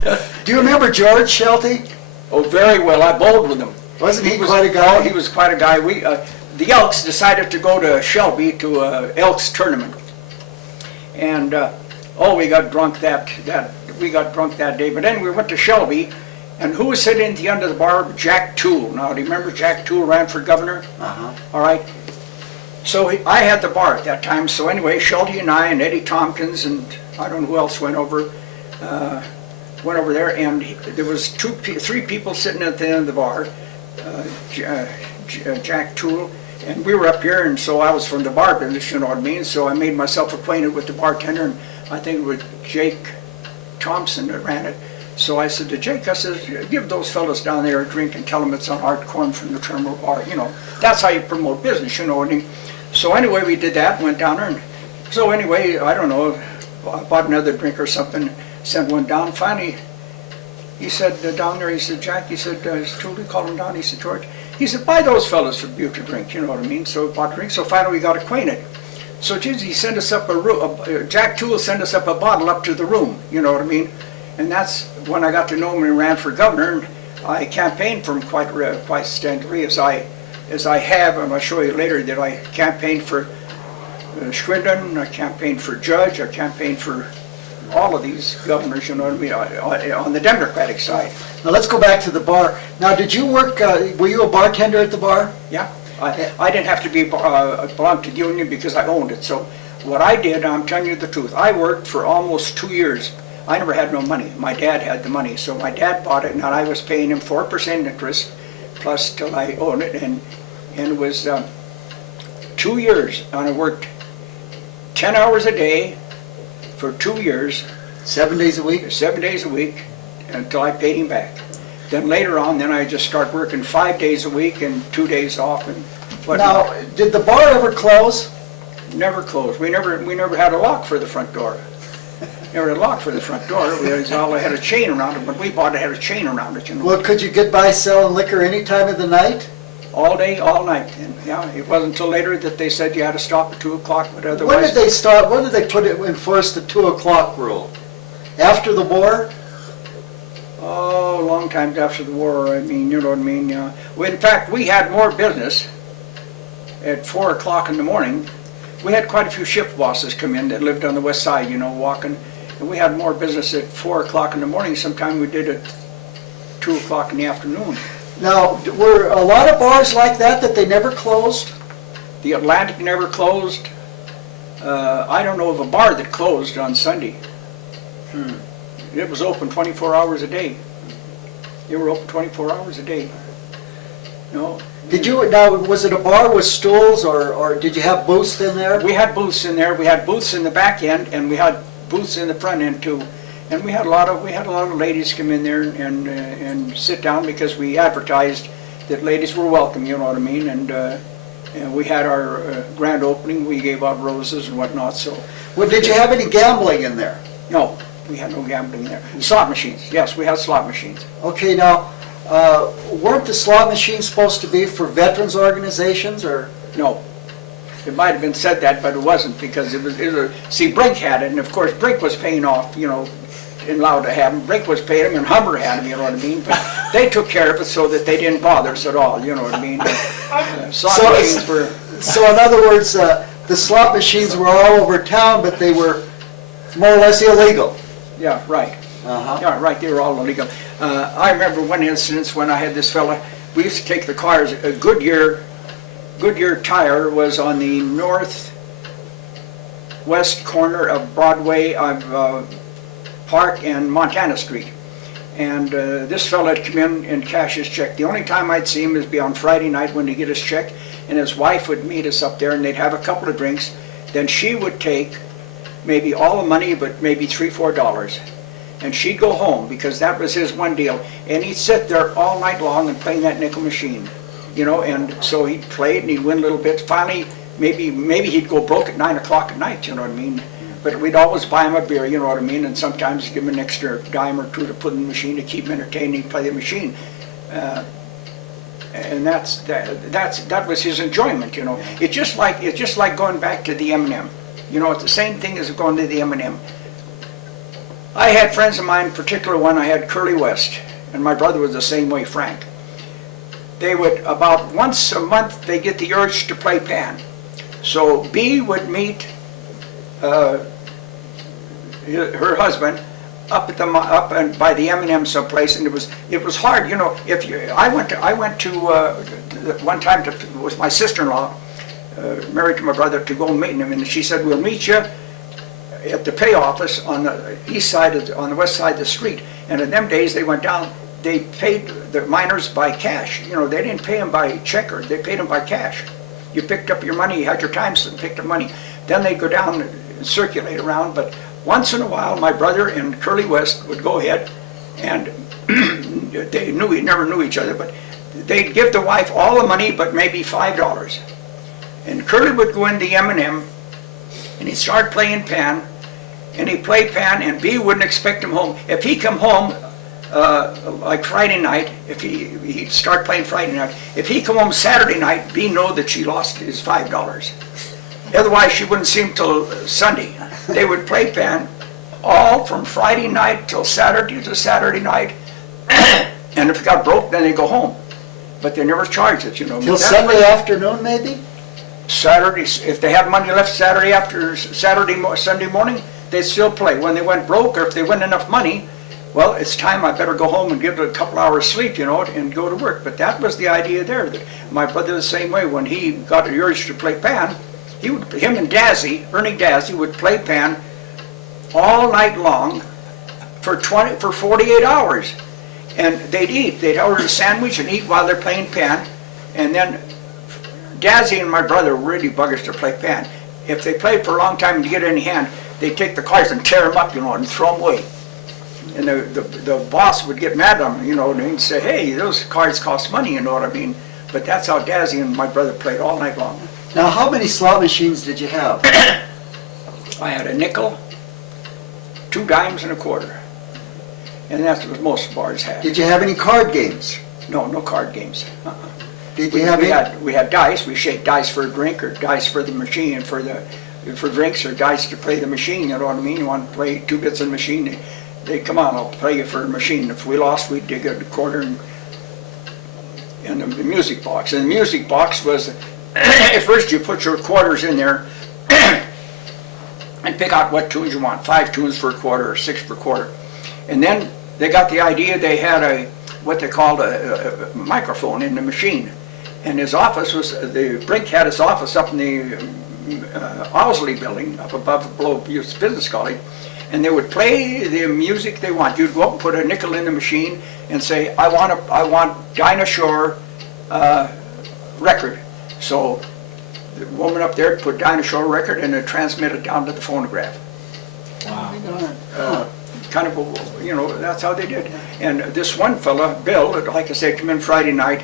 Do you remember George Shelty? Oh, very well. I bowled with him. Wasn't he quite a guy? Oh, he was quite a guy. The Elks decided to go to Shelby to a Elks tournament, and we got drunk that day. But then we went to Shelby, and who was sitting at the end of the bar? Jack Toole. Now, do you remember Jack Toole ran for governor? Uh-huh. All right. So I had the bar at that time. So anyway, Shelty and I and Eddie Tompkins and I don't know who else went over there, and there was three people sitting at the end of the bar. Jack Toole, and we were up here, and so I was from the bar business, you know what I mean? So I made myself acquainted with the bartender, and I think it was Jake Thompson that ran it. So I said to Jake, I said, give those fellas down there a drink and tell them it's on Art Korn from the Terminal Bar. You know, that's how you promote business, you know what I mean? So anyway, we did that, went down there, and so anyway, I don't know, I bought another drink or something, sent one down. Finally, he said down there, he said, Jack, he said, Tooley called him down, he said, George, he said, buy those fellas for Butte a drink, you know what I mean? So I bought a drink, so finally we got acquainted. So geez, he sent us up Jack Toole sent us up a bottle up to the room, you know what I mean? And that's when I got to know him and ran for governor, and I campaigned for him quite extensively, as I have, and I'll show you later that I campaigned for Schwindon, I campaigned for Judge, I campaigned for all of these governors, you know what I mean, on the Democratic side. Now let's go back to the bar. Now, did you work, were you a bartender at the bar? Yeah, I didn't have to be belong to the union because I owned it. So what I did, I'm telling you the truth, I worked for almost 2 years. I never had no money. My dad had the money, so my dad bought it, and I was paying him 4% interest plus till I owned it, and it was 2 years, and I worked 10 hours a day for 2 years. 7 days a week? 7 days a week until I paid him back. Then later on, I just started working 5 days a week and 2 days off and whatnot. Now, did the bar ever close? Never closed. We never had a lock for the front door. Never had a lock for the front door. It all had a chain around it. When we bought it, had a chain around it, you know. Well, could you get by selling liquor any time of the night? All day, all night. And yeah, it wasn't until later that they said you had to stop at 2 o'clock, but otherwise. When did they start? When did they enforce the 2 o'clock rule? After the war? Oh, long time after the war. I mean, you know what I mean. Well, in fact, we had more business at 4 o'clock in the morning. We had quite a few shift bosses come in that lived on the west side, you know, walking. And we had more business at 4 o'clock in the morning. Sometimes we did it at 2 o'clock in the afternoon. Now, were a lot of bars like that they never closed? The Atlantic never closed. I don't know of a bar that closed on Sunday. It was open 24 hours a day. They were open 24 hours a day. No. Did you, now, was it a bar with stools, or did you have booths in there? We had booths in there. We had booths in the back end, and we had booths in the front end too. And we had a lot of ladies come in there and sit down because we advertised that ladies were welcome, you know what I mean? And we had our grand opening. We gave out roses and whatnot. So, well, did you have any gambling in there? No, we had no gambling there. Slot machines, yes, we had slot machines. Okay, now, weren't the slot machines supposed to be for veterans organizations, or? No. It might have been said that, but it wasn't, because it was see, Brink had it, and of course Brink was paying off, you know, and allowed to have them. Brink was paying them, and Humber had them, you know what I mean? But they took care of it so that they didn't bother us at all, you know what I mean? Slot machines were... So in other words, the slot machines were all over town, but they were more or less illegal. Yeah, right. Uh-huh. Yeah, right, they were all illegal. I remember one instance when I had this fella, we used to take the cars, a Goodyear tire was on the northwest corner of Broadway, Park and Montana Street. And this fella had come in and cash his check. The only time I'd see him is be on Friday night when he'd get his check, and his wife would meet us up there, and they'd have a couple of drinks. Then she would take maybe all the money, but maybe $3, $4. And she'd go home, because that was his one deal. And he'd sit there all night long and playing that nickel machine. You know, and so he'd play it and he'd win little bits. Finally, maybe he'd go broke at 9 o'clock at night, you know what I mean? But we'd always buy him a beer, you know what I mean? And sometimes give him an extra dime or two to put in the machine to keep him entertained. He'd play the machine. And that was his enjoyment, you know. It's just like going back to the M&M. You know, it's the same thing as going to the M&M. I had friends of mine, in particular one, I had Curly West, and my brother was the same way, Frank. They would, about once a month, they get the urge to play pan. So B would meet her husband up at up and by the M&M someplace, and it was hard, you know. I went to one time with my sister-in-law, married to my brother, to go and meet him, and she said, "We'll meet you at the pay office on the east side on the west side of the street." And in them days, they went down. They paid the miners by cash. You know, they didn't pay them by check, or they paid them by cash. You picked up your money, you had your time slip, nepicked up money. Then they'd go down and circulate around. But once in a while, my brother and Curly West would go ahead, and they never knew each other, but they'd give the wife all the money but maybe $5. And Curly would go into the M&M, and he'd start playing pan, and he'd play pan, and B wouldn't expect him home. If he come home, like Friday night, if he'd start playing Friday night, if he come home Saturday night, B know that she lost his $5. Otherwise, she wouldn't see him till Sunday. They would play pan all from Friday night till Saturday to Saturday night, and if it got broke, then they go home. But they never charged it, you know. Till Sunday afternoon, maybe? Saturday, if they had money left Saturday after Sunday morning, they'd still play. When they went broke, or if they win enough money, well, it's time, I better go home and get a couple hours sleep, you know, and go to work. But that was the idea there. That my brother the same way. When he got the urge to play pan, him and Ernie Dazzy would play pan all night long for 48 hours. And they'd eat. They'd order a sandwich and eat while they're playing pan. And then Dazzy and my brother were really buggers to play pan. If they played for a long time to get any hand, they'd take the cards and tear them up, you know, and throw them away. And the boss would get mad at them, you know, and he'd say, "Hey, those cards cost money," you know what I mean? But that's how Dazzy and my brother played all night long. Now, how many slot machines did you have? I had a nickel, 2 dimes, and a quarter. And that's what most bars had. Did you have any card games? No card games. Did you have any? We had dice. We shake dice for a drink, or dice for the machine, for drinks, or dice to play the machine, you know what I mean? You want to play 2 bits of the machine, they come on, I'll play you for a machine. If we lost, we'd dig a quarter in the music box. And the music box was, at first you put your quarters in there and pick out what tunes you want. 5 tunes for a quarter, or 6 per quarter. And then they got the idea, they had what they called a microphone in the machine. And his office was, the Brink had his office up in the Owsley building, up below Business College. And they would play the music they want. You'd go up and put a nickel in the machine and say, I want Dinah Shore record. So the woman up there put Dinah Shore record, and it transmitted down to the phonograph. Wow. Kind of, you know, that's how they did. And this one fella, Bill, like I said, come in Friday night.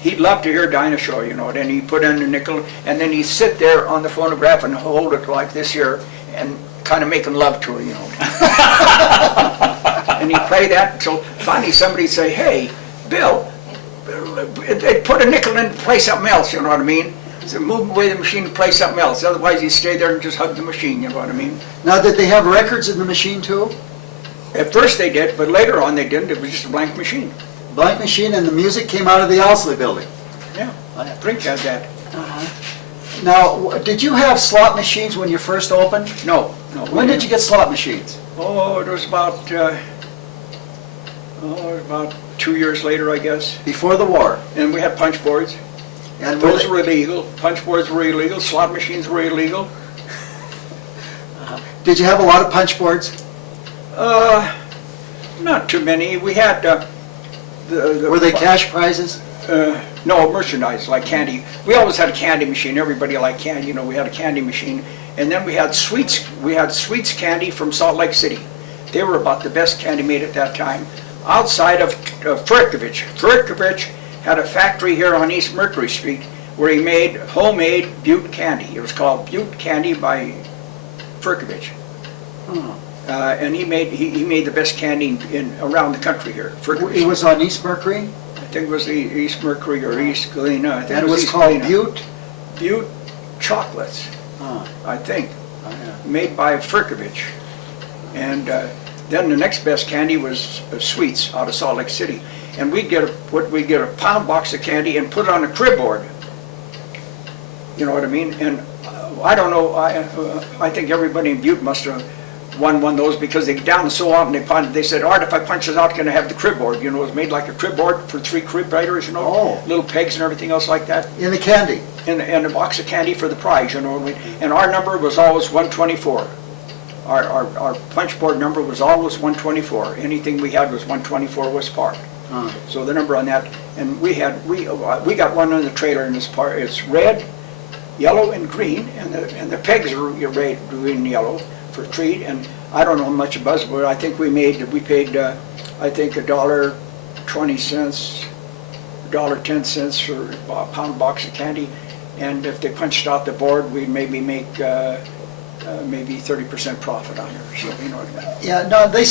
He'd love to hear Dinah Shore, you know, and he put in the nickel, and then he'd sit there on the phonograph and hold it like this here, and kind of making love to her, you know. And he'd play that until finally somebody'd say, "Hey, Bill," they'd put a nickel in to play something else, you know what I mean? So move away the machine to play something else. Otherwise, he'd stay there and just hug the machine, you know what I mean? Now, did they have records in the machine too? At first they did, but later on they didn't. It was just a blank machine. Blank machine, and the music came out of the Owsley building. Yeah, Brink had that. Now, did you have slot machines when you first opened? No. When did you get slot machines? Oh, it was about 2 years later, I guess. Before the war. And we had punch boards. And Those were illegal. Punch boards were illegal. Slot machines were illegal. Did you have a lot of punch boards? Not too many. We had Were they cash prizes? No, merchandise, like candy. We always had a candy machine. Everybody liked candy. You know, we had a candy machine. And then we had sweets. We had sweets candy from Salt Lake City. They were about the best candy made at that time. Outside of Furkovich. Furkovich had a factory here on East Mercury Street where he made homemade Butte candy. It was called Butte Candy by Furkovich. Oh. And he made the best candy around the country here. Furkovich. It was on East Mercury? I think it was the East Mercury or East Galena. I think And it was East called Galena. Butte? Butte chocolates, Oh. I think, Oh, yeah. made by Furkovich. And Then the next best candy was Sweets out of Salt Lake City. And we'd get a pound box of candy and put it on a crib board. You know what I mean? And I don't know, I think everybody in Butte must have won one of those because they get down so often they said, Art, if I punch this out, can I have the crib board? You know, it was made like a crib board for 3 crib writers, you know, Oh. little pegs and everything else like that. In the candy. And a box of candy for the prize, you know. And our number was always 124. Our punch board number was always 124. Anything we had was 124 West Park. So the number on that, and we got one in the trailer in this part. It's red, yellow, and green, and the pegs are red, green, and yellow for treat. And I don't know much about it, but I think we paid I think $1.20, $1.10 for a pound box of candy. And if they punched out the board, we'd maybe make maybe 30% profit on it, or so, you know what I mean? Yeah, no, they